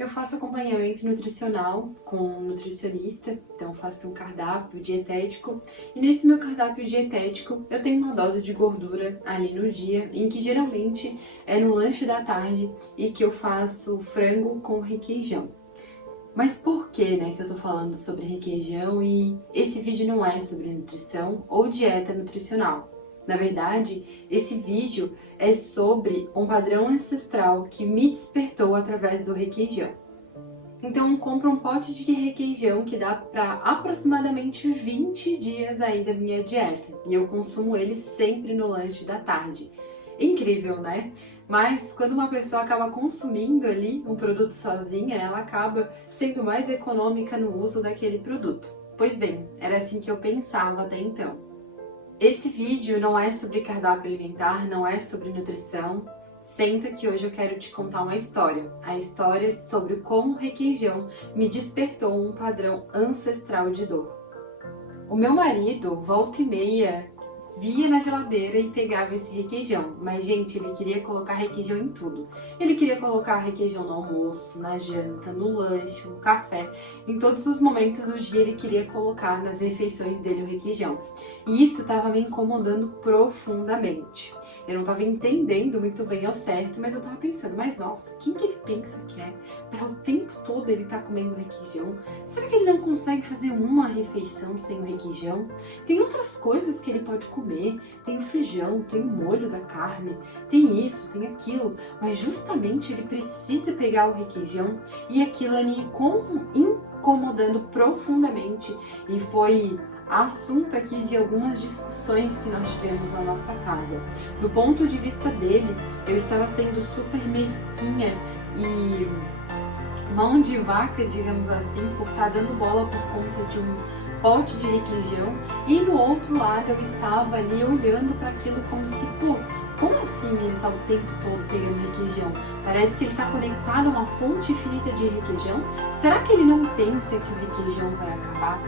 Eu faço acompanhamento nutricional com um nutricionista, então faço um cardápio dietético e nesse meu cardápio dietético eu tenho uma dose de gordura ali no dia, em que geralmente é no lanche da tarde e que eu faço frango com requeijão. Mas por que, que eu tô falando sobre requeijão e esse vídeo não é sobre nutrição ou dieta nutricional? Na verdade, esse vídeo é sobre um padrão ancestral que me despertou através do requeijão. Então, compro um pote de requeijão que dá para aproximadamente 20 dias aí da minha dieta. E eu consumo ele sempre no lanche da tarde. Incrível, né? Mas quando uma pessoa acaba consumindo ali um produto sozinha, ela acaba sendo mais econômica no uso daquele produto. Pois bem, era assim que eu pensava até então. Esse vídeo não é sobre cardápio alimentar, não é sobre nutrição. Senta que hoje eu quero te contar uma história. A história é sobre como o requeijão me despertou um padrão ancestral de dor. O meu marido, volta e meia, via na geladeira e pegava esse requeijão. Mas, gente, ele queria colocar requeijão em tudo. Ele queria colocar requeijão no almoço, na janta, no lanche, no café. Em todos os momentos do dia ele queria colocar nas refeições dele o requeijão. E isso estava me incomodando profundamente. Eu não estava entendendo muito bem ao certo, mas eu estava pensando, mas nossa, quem que ele pensa que é? Para o tempo todo ele tá comendo requeijão? Será que ele não consegue fazer uma refeição sem o requeijão? Tem outras coisas que ele pode comer, tem o feijão, tem o molho da carne, tem isso, tem aquilo, mas justamente ele precisa pegar o requeijão e aquilo é me incomodando profundamente e foi assunto aqui de algumas discussões que nós tivemos na nossa casa. Do ponto de vista dele, eu estava sendo super mesquinha e mão de vaca, digamos assim, por estar dando bola por conta de um pote de requeijão, e no outro lado eu estava ali olhando para aquilo como se, como assim ele está o tempo todo pegando requeijão? Parece que ele está conectado a uma fonte infinita de requeijão. Será que ele não pensa que o requeijão vai acabar?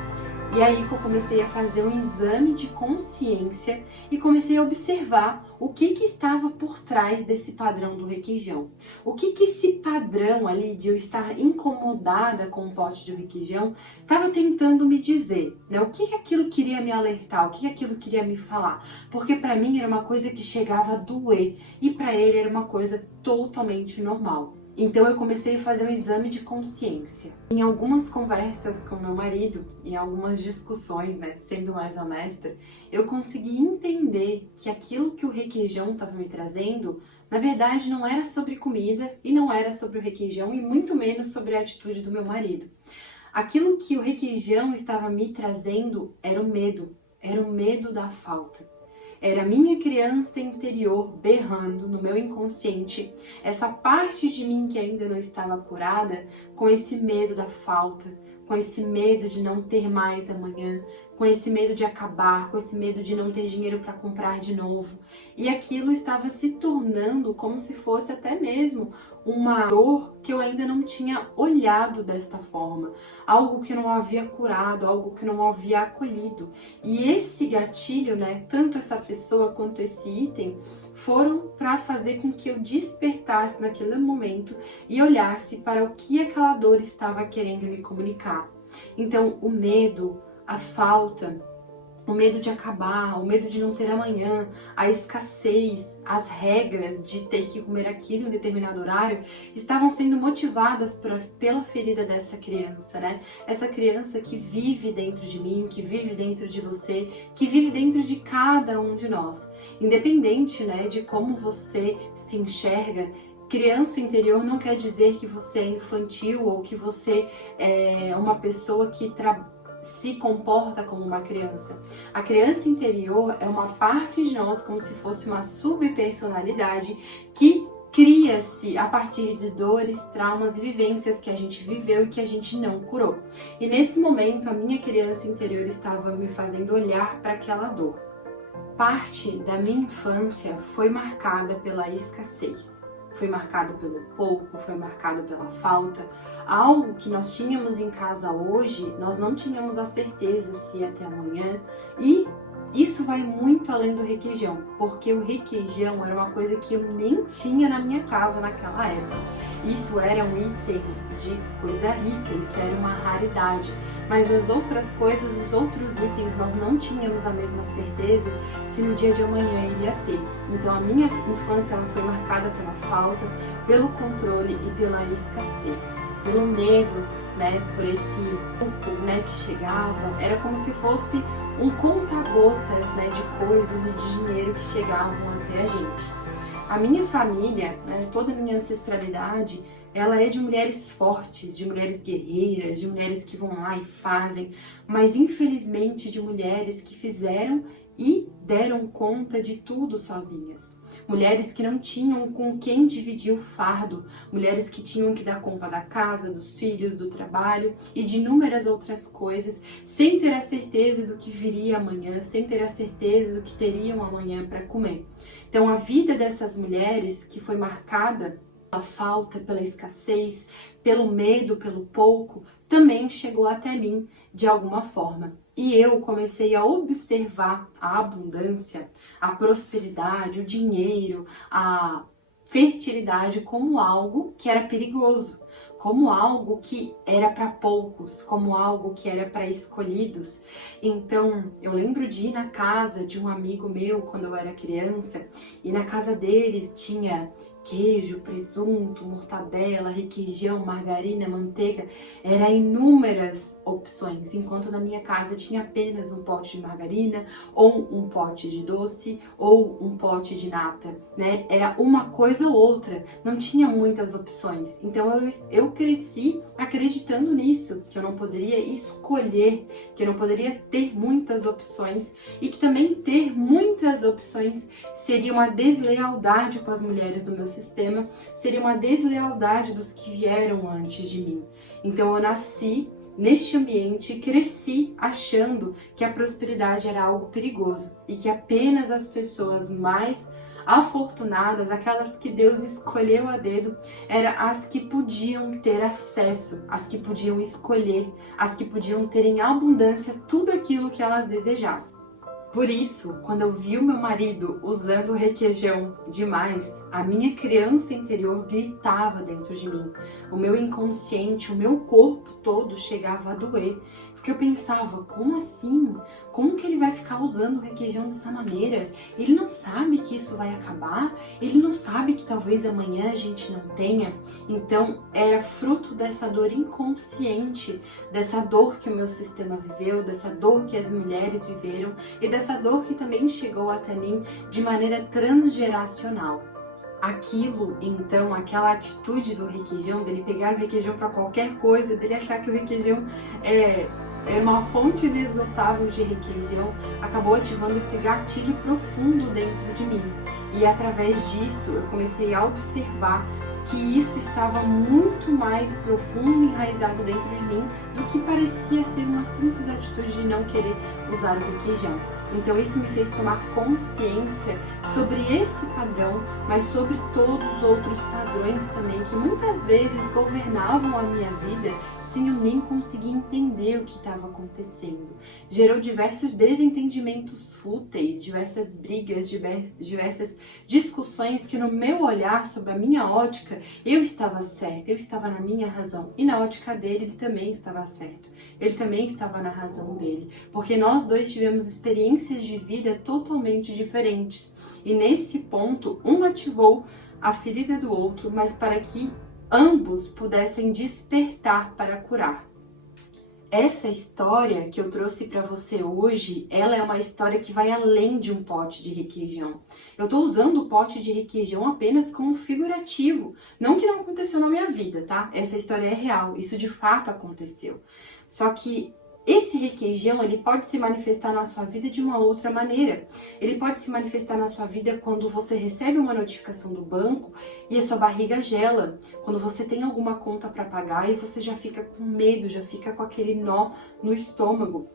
E aí que eu comecei a fazer um exame de consciência e comecei a observar o que estava por trás desse padrão do requeijão. O que esse padrão ali de eu estar incomodada com o pote de requeijão estava tentando me dizer, né? O que aquilo queria me alertar, o que aquilo queria me falar. Porque para mim era uma coisa que chegava a doer e para ele era uma coisa totalmente normal. Então eu comecei a fazer um exame de consciência. Em algumas conversas com meu marido, em algumas discussões, sendo mais honesta, eu consegui entender que aquilo que o requeijão estava me trazendo, na verdade não era sobre comida e não era sobre o requeijão e muito menos sobre a atitude do meu marido. Aquilo que o requeijão estava me trazendo era o medo da falta. Era a minha criança interior berrando no meu inconsciente, essa parte de mim que ainda não estava curada, com esse medo da falta, com esse medo de não ter mais amanhã, com esse medo de acabar, com esse medo de não ter dinheiro para comprar de novo. E aquilo estava se tornando como se fosse até mesmo uma dor que eu ainda não tinha olhado desta forma, algo que eu não havia curado, algo que eu não havia acolhido. E esse gatilho, tanto essa pessoa quanto esse item, foram para fazer com que eu despertasse naquele momento e olhasse para o que aquela dor estava querendo me comunicar. Então, o medo, a falta, o medo de acabar, o medo de não ter amanhã, a escassez, as regras de ter que comer aquilo em determinado horário, estavam sendo motivadas pela ferida dessa criança, Essa criança que vive dentro de mim, que vive dentro de você, que vive dentro de cada um de nós. Independente, de como você se enxerga, criança interior não quer dizer que você é infantil ou que você é uma pessoa que se comporta como uma criança. A criança interior é uma parte de nós como se fosse uma subpersonalidade que cria-se a partir de dores, traumas e vivências que a gente viveu e que a gente não curou. E nesse momento a minha criança interior estava me fazendo olhar para aquela dor. Parte da minha infância foi marcada pela escassez. Foi marcado pelo pouco, foi marcado pela falta. Algo que nós tínhamos em casa hoje, nós não tínhamos a certeza se ia até amanhã. E isso vai muito além do requeijão, porque o requeijão era uma coisa que eu nem tinha na minha casa naquela época. Isso era um item de coisa rica, isso era uma raridade. Mas as outras coisas, os outros itens, nós não tínhamos a mesma certeza se no dia de amanhã iria ter. Então a minha infância ela foi marcada pela falta, pelo controle e pela escassez, pelo medo, né, por esse pouco, né, que chegava. Era como se fosse um conta-gotas, né, de coisas e de dinheiro que chegavam até a gente. A minha família, né, toda a minha ancestralidade, ela é de mulheres fortes, de mulheres guerreiras, de mulheres que vão lá e fazem, mas infelizmente de mulheres que fizeram e deram conta de tudo sozinhas. Mulheres que não tinham com quem dividir o fardo, mulheres que tinham que dar conta da casa, dos filhos, do trabalho e de inúmeras outras coisas, sem ter a certeza do que viria amanhã, sem ter a certeza do que teriam amanhã para comer. Então a vida dessas mulheres que foi marcada pela falta, pela escassez, pelo medo, pelo pouco, também chegou até mim de alguma forma. E eu comecei a observar a abundância, a prosperidade, o dinheiro, a fertilidade como algo que era perigoso, como algo que era para poucos, como algo que era para escolhidos. Então, eu lembro de ir na casa de um amigo meu quando eu era criança, e na casa dele tinha queijo, presunto, mortadela, requeijão, margarina, manteiga, eram inúmeras opções, enquanto na minha casa tinha apenas um pote de margarina, ou um pote de doce, ou um pote de nata, né? Era uma coisa ou outra, não tinha muitas opções. Então eu cresci acreditando nisso, que eu não poderia escolher, que eu não poderia ter muitas opções, e que também ter muitas opções seria uma deslealdade com as mulheres do meu sistema, seria uma deslealdade dos que vieram antes de mim. Então eu nasci neste ambiente, cresci achando que a prosperidade era algo perigoso e que apenas as pessoas mais afortunadas, aquelas que Deus escolheu a dedo, eram as que podiam ter acesso, as que podiam escolher, as que podiam ter em abundância tudo aquilo que elas desejassem. Por isso, quando eu vi o meu marido usando requeijão demais, a minha criança interior gritava dentro de mim. O meu inconsciente, o meu corpo todo chegava a doer. Porque eu pensava, como assim? Como que ele vai ficar usando o requeijão dessa maneira? Ele não sabe que isso vai acabar? Ele não sabe que talvez amanhã a gente não tenha? Então, era fruto dessa dor inconsciente, dessa dor que o meu sistema viveu, dessa dor que as mulheres viveram e dessa dor que também chegou até mim de maneira transgeracional. Aquilo, então, aquela atitude do requeijão, dele pegar o requeijão para qualquer coisa, dele achar que o requeijão é uma fonte inesgotável de requeijão, acabou ativando esse gatilho profundo dentro de mim. E através disso, eu comecei a observar que isso estava muito mais profundo e enraizado dentro de mim do que parecia ser uma simples atitude de não querer usar o requeijão. Então isso me fez tomar consciência sobre esse padrão, mas sobre todos os outros padrões também que muitas vezes governavam a minha vida sem eu nem conseguir entender o que estava acontecendo. Gerou diversos desentendimentos fúteis, diversas brigas, diversas discussões que no meu olhar, sob a minha ótica, eu estava certa, eu estava na minha razão. E na ótica dele, ele também estava certo. Ele também estava na razão dele. Porque nós dois tivemos experiências de vida totalmente diferentes. E nesse ponto, um ativou a ferida do outro, mas para que ambos pudessem despertar para curar. Essa história que eu trouxe para você hoje, ela é uma história que vai além de um pote de requeijão. Eu estou usando o pote de requeijão apenas como figurativo. Não que não aconteceu na minha vida, tá? Essa história é real, isso de fato aconteceu. Só que esse requeijão, ele pode se manifestar na sua vida de uma outra maneira. Ele pode se manifestar na sua vida quando você recebe uma notificação do banco e a sua barriga gela. Quando você tem alguma conta para pagar e você já fica com medo, já fica com aquele nó no estômago.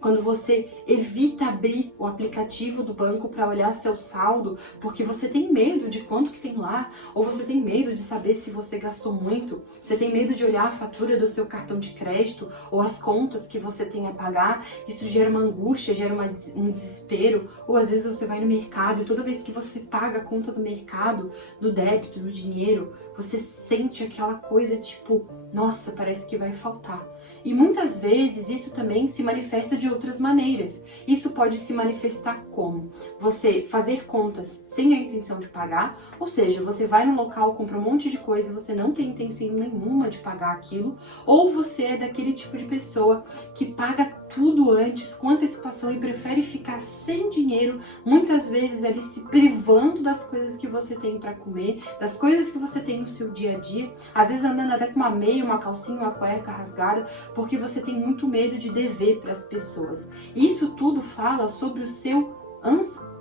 Quando você evita abrir o aplicativo do banco para olhar seu saldo, porque você tem medo de quanto que tem lá, ou você tem medo de saber se você gastou muito, você tem medo de olhar a fatura do seu cartão de crédito, ou as contas que você tem a pagar, isso gera uma angústia, gera um desespero, ou às vezes você vai no mercado e toda vez que você paga a conta do mercado, do débito, do dinheiro, você sente aquela coisa tipo, nossa, parece que vai faltar. E muitas vezes isso também se manifesta de outras maneiras. Isso pode se manifestar como você fazer contas sem a intenção de pagar, ou seja, você vai no local, compra um monte de coisa, você não tem intenção nenhuma de pagar aquilo, ou você é daquele tipo de pessoa que paga tudo antes, com antecipação e prefere ficar sem dinheiro, muitas vezes ali se privando das coisas que você tem para comer, das coisas que você tem no seu dia a dia, às vezes andando até com uma meia, uma calcinha, uma cueca rasgada, porque você tem muito medo de dever para as pessoas. Isso tudo fala sobre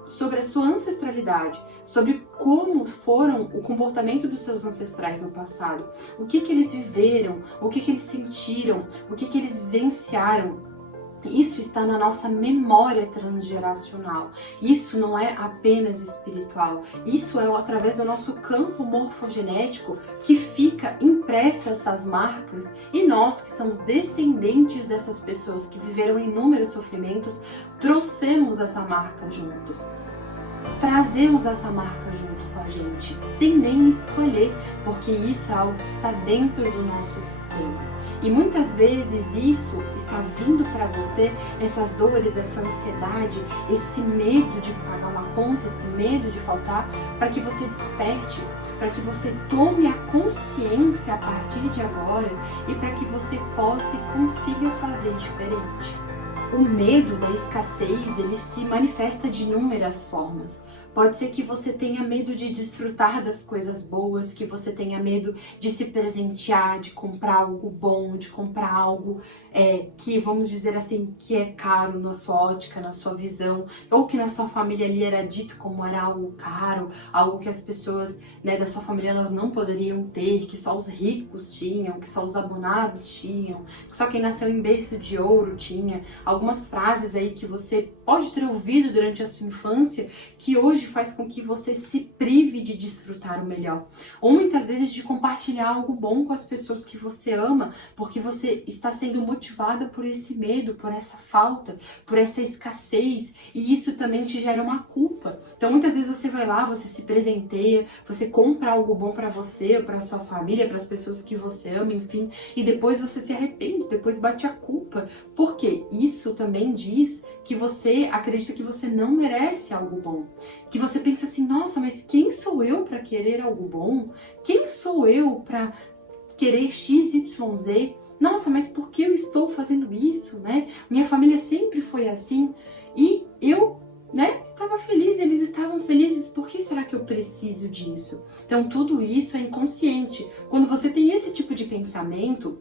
sobre a sua ancestralidade, sobre como foram o comportamento dos seus ancestrais no passado, o que eles viveram, o que eles sentiram, o que eles vivenciaram. Isso está na nossa memória transgeracional. Isso não é apenas espiritual. Isso é através do nosso campo morfogenético que fica impressa essas marcas, e nós que somos descendentes dessas pessoas que viveram inúmeros sofrimentos, trouxemos essa marca juntos. Trazemos essa marca junto com a gente, sem nem escolher, porque isso é algo que está dentro do nosso sistema. E muitas vezes isso está vindo para você, essas dores, essa ansiedade, esse medo de pagar uma conta, esse medo de faltar, para que você desperte, para que você tome a consciência a partir de agora e para que você possa e consiga fazer diferente. O medo da escassez, ele se manifesta de inúmeras formas. Pode ser que você tenha medo de desfrutar das coisas boas, que você tenha medo de se presentear, de comprar algo bom, de comprar algo que, vamos dizer assim, que é caro na sua ótica, na sua visão, ou que na sua família ali era dito como era algo caro, algo que as pessoas, né, da sua família elas não poderiam ter, que só os ricos tinham, que só os abonados tinham, que só quem nasceu em berço de ouro tinha. Algumas frases aí que você pode ter ouvido durante a sua infância, que hoje faz com que você se prive de desfrutar o melhor. Ou muitas vezes de compartilhar algo bom com as pessoas que você ama, porque você está sendo motivada por esse medo, por essa falta, por essa escassez, e isso também te gera uma culpa. Então muitas vezes você vai lá, você se presenteia, você compra algo bom para você, para sua família, para as pessoas que você ama, enfim, e depois você se arrepende, depois bate a culpa. Por quê? Isso também diz que você acredita que você não merece algo bom. Que você pensa assim, nossa, mas quem sou eu para querer algo bom? Quem sou eu para querer XYZ? Nossa, mas por que eu estou fazendo isso, né? Minha família sempre foi assim e eu, né, estava feliz, eles estavam felizes, por que será que eu preciso disso? Então tudo isso é inconsciente. Quando você tem esse tipo de pensamento,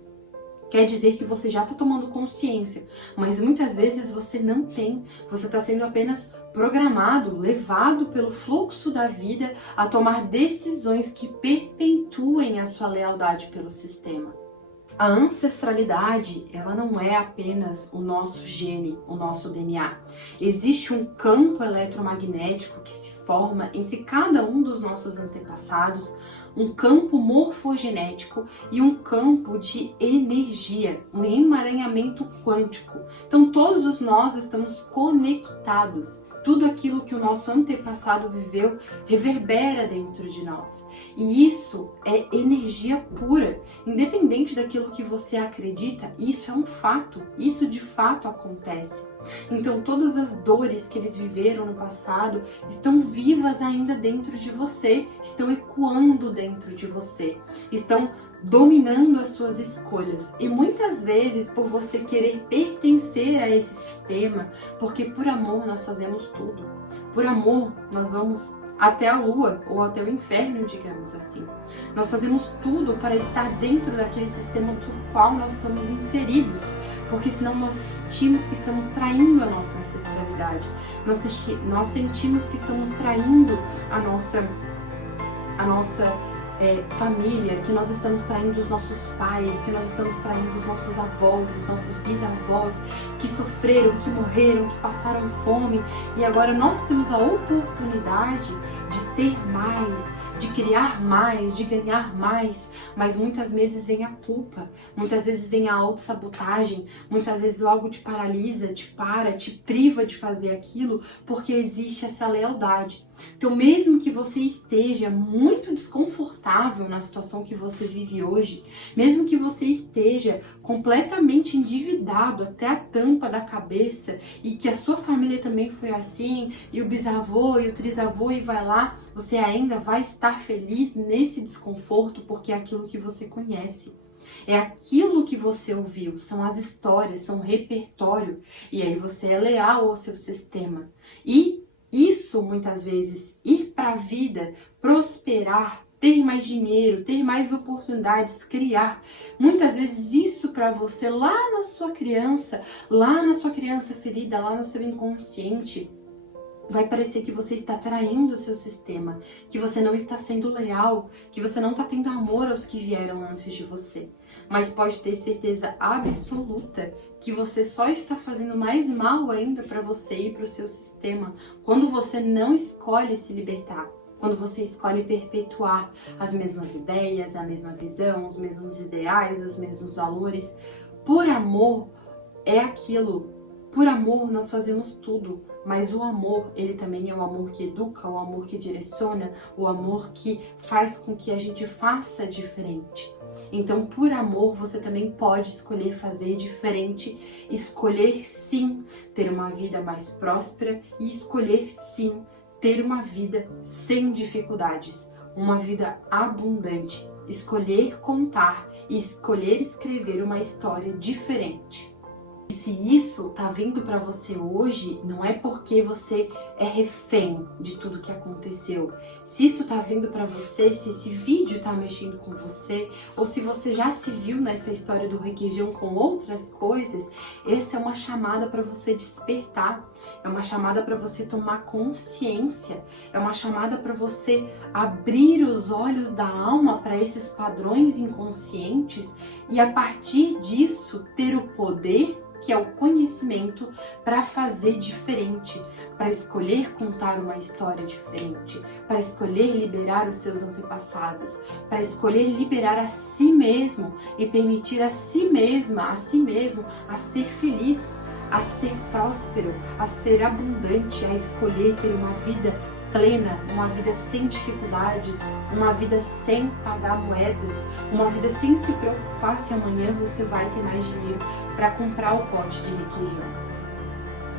quer dizer que você já está tomando consciência, mas muitas vezes você não tem, você está sendo apenas programado, levado pelo fluxo da vida a tomar decisões que perpetuem a sua lealdade pelo sistema. A ancestralidade, ela não é apenas o nosso gene, o nosso DNA. Existe um campo eletromagnético que se forma entre cada um dos nossos antepassados, um campo morfogenético e um campo de energia, um emaranhamento quântico. Então todos nós estamos conectados. Tudo aquilo que o nosso antepassado viveu reverbera dentro de nós. E isso é energia pura. Independente daquilo que você acredita, isso é um fato. Isso de fato acontece. Então todas as dores que eles viveram no passado estão vivas ainda dentro de você, estão ecoando dentro de você, estão dominando as suas escolhas. E muitas vezes, por você querer pertencer a esse sistema, porque por amor nós fazemos tudo. Por amor nós vamos até a lua ou até o inferno, digamos assim. Nós fazemos tudo para estar dentro daquele sistema do qual nós estamos inseridos, porque senão nós sentimos que estamos traindo a nossa ancestralidade. Nós sentimos que estamos traindo a nossa família, que nós estamos traindo dos nossos pais, que nós estamos traindo dos nossos avós, dos nossos bisavós, que sofreram, que morreram, que passaram fome, e agora nós temos a oportunidade de ter mais, de criar mais, de ganhar mais, mas muitas vezes vem a culpa, muitas vezes vem a autossabotagem, muitas vezes algo te paralisa, te priva de fazer aquilo, porque existe essa lealdade. Então, mesmo que você esteja muito desconfortável na situação que você vive hoje, mesmo que você esteja completamente endividado até a tampa da cabeça e que a sua família também foi assim, e o bisavô e o trisavô e vai lá, você ainda vai estar feliz nesse desconforto porque é aquilo que você conhece. É aquilo que você ouviu, são as histórias, são o repertório, e aí você é leal ao seu sistema. E isso, muitas vezes, ir para a vida, prosperar, ter mais dinheiro, ter mais oportunidades, criar. Muitas vezes isso para você lá na sua criança ferida, lá no seu inconsciente, vai parecer que você está traindo o seu sistema, que você não está sendo leal, que você não está tendo amor aos que vieram antes de você. Mas pode ter certeza absoluta que você só está fazendo mais mal ainda para você e para o seu sistema quando você não escolhe se libertar, quando você escolhe perpetuar as mesmas ideias, a mesma visão, os mesmos ideais, os mesmos valores. Por amor é aquilo. Por amor nós fazemos tudo, mas o amor, ele também é o amor que educa, o amor que direciona, o amor que faz com que a gente faça diferente. Então, por amor, você também pode escolher fazer diferente, escolher sim ter uma vida mais próspera e escolher sim ter uma vida sem dificuldades, uma vida abundante, escolher contar e escolher escrever uma história diferente. E se isso tá vindo para você hoje, não é porque você é refém de tudo que aconteceu. Se isso tá vindo para você, se esse vídeo tá mexendo com você, ou se você já se viu nessa história do requeijão com outras coisas, essa é uma chamada para você despertar. É uma chamada para você tomar consciência. É uma chamada para você abrir os olhos da alma para esses padrões inconscientes e a partir disso ter o poder, que é o conhecimento, para fazer diferente, para escolher contar uma história diferente, para escolher liberar os seus antepassados, para escolher liberar a si mesmo e permitir a si mesma, a si mesmo, a ser feliz, a ser próspero, a ser abundante, a escolher ter uma vida plena, uma vida sem dificuldades, uma vida sem pagar moedas, uma vida sem se preocupar se amanhã você vai ter mais dinheiro para comprar o pote de requeijão.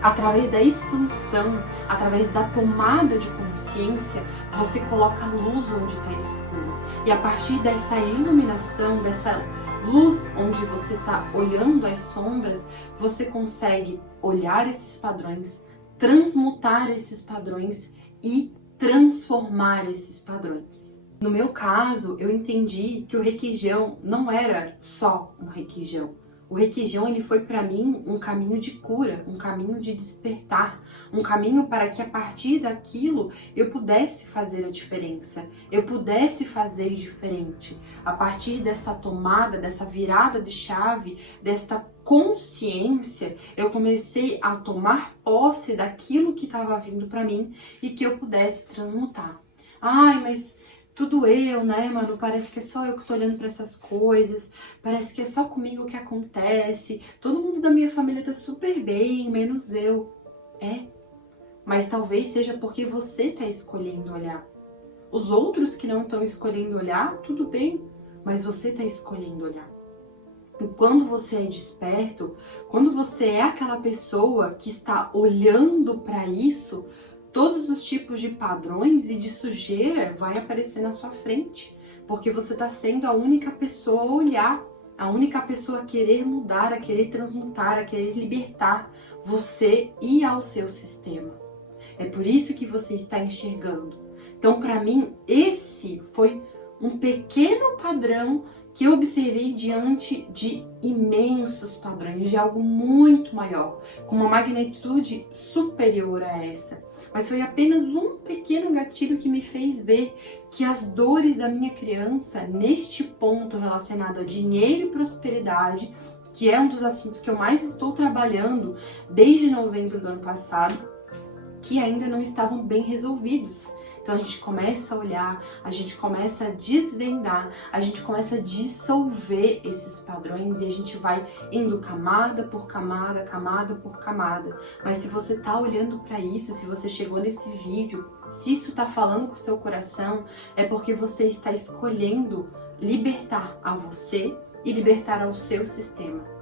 Através da expansão, através da tomada de consciência, você coloca luz onde está escuro. E a partir dessa iluminação, dessa luz onde você está olhando as sombras, você consegue olhar esses padrões, transmutar esses padrões e transformar esses padrões. No meu caso, eu entendi que o requeijão não era só um requeijão. O requeijão, ele foi para mim um caminho de cura, um caminho de despertar, um caminho para que a partir daquilo eu pudesse fazer a diferença, eu pudesse fazer diferente. A partir dessa tomada, dessa virada de chave, desta consciência, eu comecei a tomar posse daquilo que estava vindo para mim e que eu pudesse transmutar. Ai, mas tudo eu, né, mano? Parece que é só eu que tô olhando para essas coisas, parece que é só comigo que acontece, todo mundo da minha família tá super bem, menos eu. É, mas talvez seja porque você tá escolhendo olhar. Os outros que não estão escolhendo olhar, tudo bem, mas você tá escolhendo olhar. E quando você é desperto, quando você é aquela pessoa que está olhando para isso, todos os tipos de padrões e de sujeira vai aparecer na sua frente, porque você está sendo a única pessoa a olhar, a única pessoa a querer mudar, a querer transmutar, a querer libertar você e ao seu sistema. É por isso que você está enxergando. Então, para mim, esse foi um pequeno padrão que eu observei diante de imensos padrões, de algo muito maior, com uma magnitude superior a essa. mas foi apenas um pequeno gatilho que me fez ver que as dores da minha criança, neste ponto relacionado a dinheiro e prosperidade, que é um dos assuntos que eu mais estou trabalhando desde novembro do ano passado, que ainda não estavam bem resolvidos. Então a gente começa a olhar, a gente começa a desvendar, a gente começa a dissolver esses padrões e a gente vai indo camada por camada, camada por camada. Mas se você tá olhando para isso, se você chegou nesse vídeo, se isso tá falando com o seu coração, é porque você está escolhendo libertar a você e libertar ao seu sistema.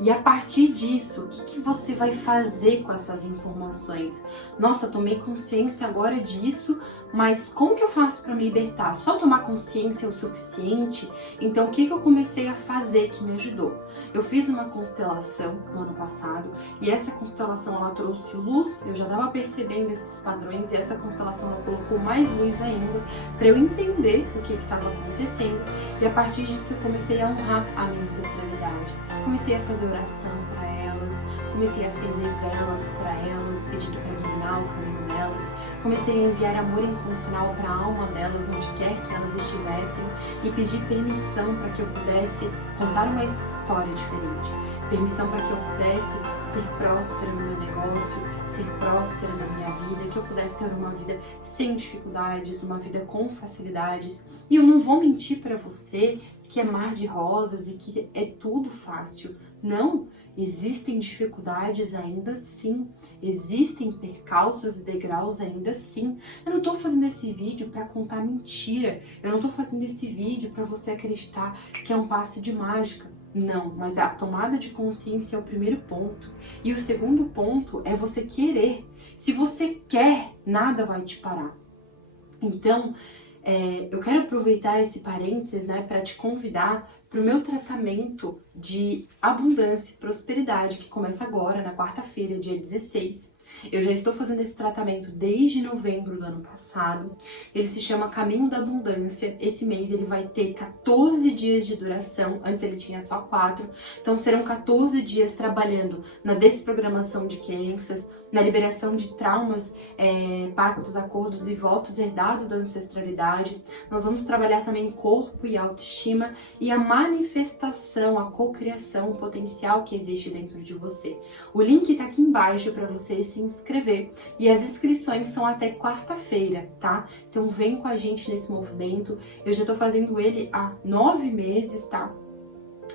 E a partir disso, o que você vai fazer com essas informações? Nossa, tomei consciência agora disso, mas como que eu faço para me libertar? Só tomar consciência é o suficiente? Então, o que eu comecei a fazer que me ajudou? Eu fiz uma constelação no ano passado e essa constelação ela trouxe luz, eu já estava percebendo esses padrões e essa constelação ela colocou mais luz ainda para eu entender o que estava acontecendo e a partir disso eu comecei a honrar a minha ancestralidade. Comecei a fazer oração para elas, comecei a acender velas para elas, pedindo para iluminar o caminho delas, comecei a enviar amor incondicional para a alma delas, onde quer que elas estivessem, e pedir permissão para que eu pudesse contar uma história diferente, permissão para que eu pudesse ser próspera no meu negócio, ser próspera na minha vida, que eu pudesse ter uma vida sem dificuldades, uma vida com facilidades. E eu não vou mentir para você que é mar de rosas e que é tudo fácil. Não, existem dificuldades ainda sim, existem percalços e degraus ainda sim. Eu não tô fazendo esse vídeo para contar mentira, eu não tô fazendo esse vídeo para você acreditar que é um passe de mágica. Não, mas a tomada de consciência é o primeiro ponto. E o segundo ponto é você querer. Se você quer, nada vai te parar. Então, eu quero aproveitar esse parênteses, né, para te convidar para o meu tratamento de abundância e prosperidade, que começa agora, na quarta-feira, dia 16. Eu já estou fazendo esse tratamento desde novembro do ano passado. Ele se chama Caminho da Abundância. Esse mês ele vai ter 14 dias de duração. Antes ele tinha só 4. Então serão 14 dias trabalhando na desprogramação de crenças, na liberação de traumas, pactos, acordos e votos herdados da ancestralidade. Nós vamos trabalhar também corpo e autoestima e a manifestação, a cocriação, o potencial que existe dentro de você. O link está aqui embaixo para você se inscrever e as inscrições são até quarta-feira, tá? Então vem com a gente nesse movimento. Eu já estou fazendo ele há 9 meses, tá?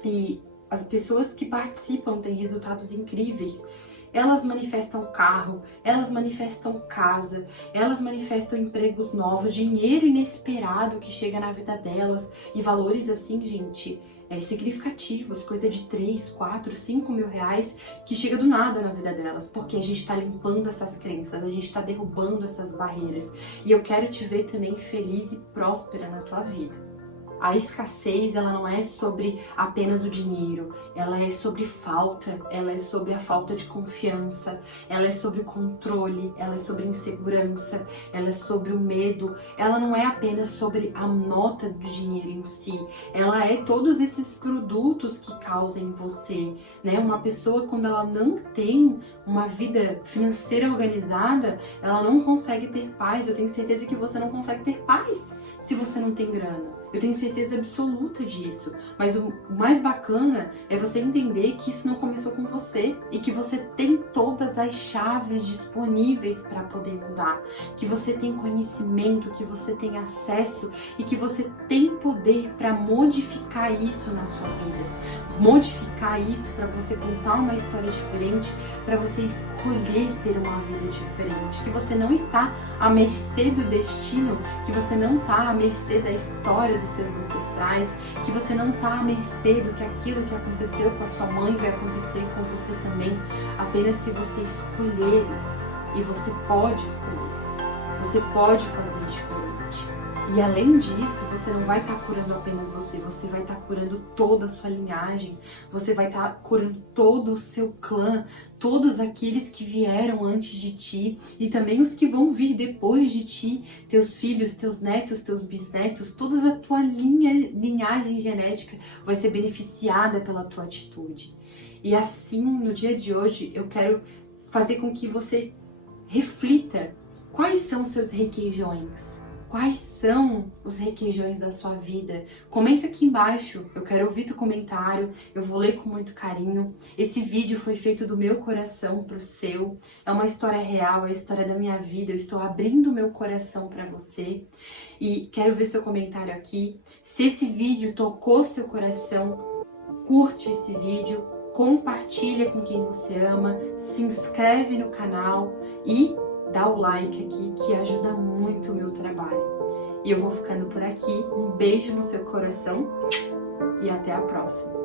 E as pessoas que participam têm resultados incríveis. Elas manifestam carro, elas manifestam casa, elas manifestam empregos novos, dinheiro inesperado que chega na vida delas e valores assim, gente, significativos, coisa de 3, 4, 5 mil reais que chega do nada na vida delas, porque a gente está limpando essas crenças, a gente está derrubando essas barreiras e eu quero te ver também feliz e próspera na tua vida. A escassez, ela não é sobre apenas o dinheiro, ela é sobre falta, ela é sobre a falta de confiança, ela é sobre controle, ela é sobre insegurança, ela é sobre o medo, ela não é apenas sobre a nota do dinheiro em si, ela é todos esses produtos que causam em você, né? Uma pessoa, quando ela não tem uma vida financeira organizada, ela não consegue ter paz. Eu tenho certeza que você não consegue ter paz se você não tem grana. Eu tenho certeza absoluta disso, mas o mais bacana é você entender que isso não começou com você e que você tem todas as chaves disponíveis para poder mudar, que você tem conhecimento, que você tem acesso e que você tem poder para modificar isso na sua vida, modificar isso para você contar uma história diferente, para você escolher ter uma vida diferente, que você não está à mercê do destino, que você não está à mercê da história dos seus ancestrais, que você não está à mercê do que aquilo que aconteceu com a sua mãe vai acontecer com você também, apenas se você escolher isso. E você pode escolher, você pode fazer diferente. E além disso, você não vai estar curando apenas você vai estar curando toda a sua linhagem, você vai estar curando todo o seu clã, todos aqueles que vieram antes de ti e também os que vão vir depois de ti, teus filhos, teus netos, teus bisnetos, toda a tua linhagem genética vai ser beneficiada pela tua atitude. E assim, no dia de hoje, eu quero fazer com que você reflita Quais são seus requeijões? Quais são os requeijões da sua vida? Comenta aqui embaixo, eu quero ouvir teu comentário, eu vou ler com muito carinho. Esse vídeo foi feito do meu coração pro seu, é uma história real, é a história da minha vida, eu estou abrindo meu coração para você e quero ver seu comentário aqui. Se esse vídeo tocou seu coração, curte esse vídeo, compartilha com quem você ama, se inscreve no canal e dá o like aqui que ajuda muito o meu trabalho. E eu vou ficando por aqui. Um beijo no seu coração e até a próxima.